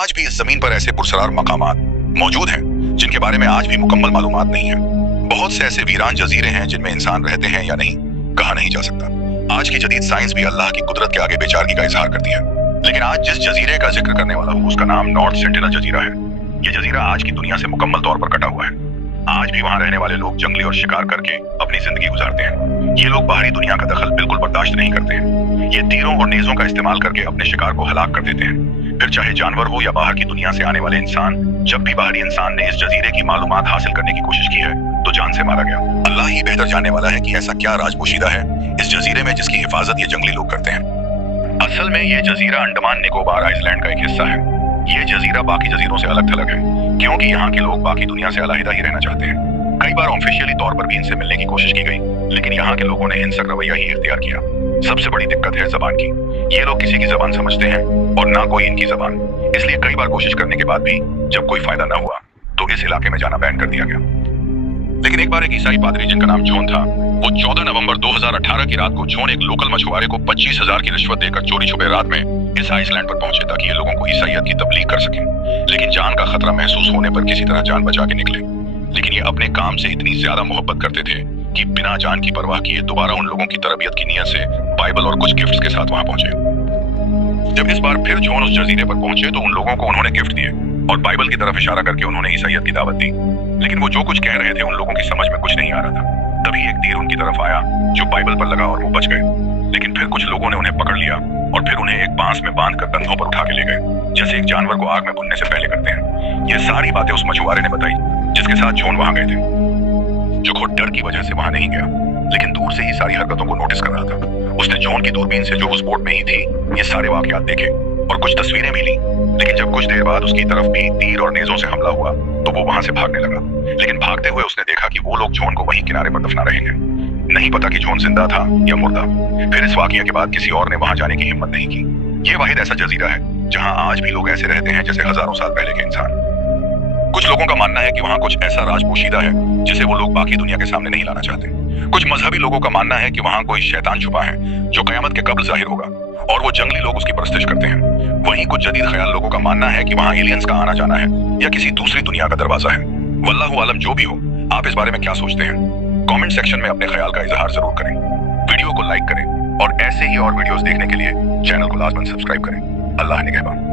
आज भी इस जमीन पर ऐसे पुरसरार मकामात मौजूद हैं जिनके बारे में आज भी मुकम्मल मालूमात नहीं है। बहुत से ऐसे वीरान जजीरे हैं जिनमें इंसान रहते हैं या नहीं, कहा नहीं जा सकता। आज की जदीद साइंस भी अल्लाह की कुदरत के आगे बेचारगी का इजहार करती है। लेकिन आज जिस जजीरे का जिक्र करने वाला हूँ उसका नाम नॉर्थ सेंटिनल जजीरा है। ये जजीरा आज की दुनिया से मुकम्मल तौर पर कटा हुआ है। आज भी वहाँ रहने वाले लोग जंगली और शिकार करके अपनी जिंदगी गुजारते हैं। ये लोग बाहरी दुनिया का दखल बिल्कुल बर्दाश्त नहीं करते हैं। ये तीरों और नेजों का इस्तेमाल करके अपने शिकार को हलाक कर देते हैं। फिर चाहे जानवर हो या बाहर की दुनिया से आने वाले इंसान, जब भी बाहरी इंसान ने इस जजीरे की मालूमात हासिल करने की कोशिश की है तो जान से मारा गया। अल्लाह ही बेहतर जानने वाला है कि ऐसा क्या राज पोशीदा है इस जजीरे में जिसकी हिफाजत ये जंगली लोग करते हैं। असल में ये जजीरा अंडमान निकोबार आइलैंड का एक हिस्सा है। ये जजीरा बाकी जजीरों से अलग थलग है क्योंकि यहाँ के लोग बाकी दुनिया से अलहदा ही रहना चाहते हैं। कई बार ऑफिशियली तौर पर भी इनसे मिलने की कोशिश की गई, लेकिन यहाँ के लोगों ने हिंसक रवैया ही इख्तियार किया। सबसे बड़ी दिक्कत है जबान की। ये लोग किसी की जबान समझते हैं और ना कोई इनकी जबान, इसलिए कई बार कोशिश करने के बाद भी जब कोई फायदा ना हुआ तो इस इलाके में जाना बैन कर दिया गया। लेकिन एक बार एक ईसाई पादरी जिनका नाम जॉन था, वो 14 नवंबर 2018 की रात को जॉन एक लोकल मछुआरे को 25,000 की रिश्वत देकर चोरी छुपे रात में इस आइसलैंड पर पहुंचे ताकि ये लोगों को ईसाईयत की तबलीग कर सकें। लेकिन जान का खतरा महसूस होने पर किसी तरह जान बचा के निकले। लेकिन ये अपने काम से इतनी ज्यादा मोहब्बत करते थे कि बिना जान की परवाह किए दोबारा उन लोगों की तरबियत की नीयत से बाइबल और कुछ गिफ्ट्स के साथ वहां पहुंचे। जब इस बार फिर जॉन उस जजीरे पर पहुंचे तो उन लोगों को उन्होंने गिफ्ट दिए और बाइबल की तरफ इशारा करके उन्होंने ईसाईयत की दावत दी। लेकिन वो जो कुछ कह रहे थे उन लोगों की समझ में कुछ नहीं आ रहा था। तभी एक तीर उनकी तरफ आया जो बाइबल पर लगा और वो बच गए। लेकिन फिर कुछ लोगों ने उन्हें पकड़ लिया और फिर उन्हें एक बांस में बांधकर कंधों पर उठा के ले गए, जैसे एक जानवर को आग में भुनने से पहले करते हैं। ये सारी बातें उस मछुआरे ने बताई जिसके साथ जॉन वहां गए थे, जो खुद डर की वजह से वहां नहीं गया लेकिन दूर से ही सारी हरकतों को नोटिस कर रहा था। उसने जॉन की दूरबीन से जो उस बोट में ही थी ये सारे वाकयात देखे और कुछ तस्वीरें भी ली। लेकिन जब कुछ देर बाद उसकी तरफ भी तीर और नेजों से हमला हुआ तो वो वहां से भागने लगा। लेकिन भागते हुए उसने देखा कि वो लोग जॉन को वहीं किनारे पर दफना रहे हैं। नहीं पता कि जॉन जिंदा था या मुर्दा। फिर इस वाकये के बाद किसी और ने वहां जाने की हिम्मत नहीं की। ये वाहिद ऐसा जजीरा है जहां आज भी लोग ऐसे रहते हैं जैसे हजारों साल पहले के इंसान। कुछ लोगों का मानना है कि वहां कुछ ऐसा राज पोशीदा है जिसे वो लोग बाकी दुनिया के सामने नहीं लाना चाहते। कुछ मजहबी लोगों का मानना है कि वहां कोई शैतान छुपा है जो कयामत के कब्ल जाहिर होगा और वो जंगली लोग उसकी परस्तिश करते हैं। वहीं कुछ जदीद ख्याल लोगों का मानना है कि वहां एलियंस का आना जाना है या किसी दूसरी दुनिया का दरवाजा है। वल्लाहु आलम, जो भी हो, आप इस बारे में क्या सोचते हैं? कमेंट सेक्शन में अपने ख्याल का इजहार जरूर करें। वीडियो को लाइक करें और ऐसे ही और वीडियोस देखने के लिए चैनल को लाजमन सब्सक्राइब करें। अल्लाह निगहबान।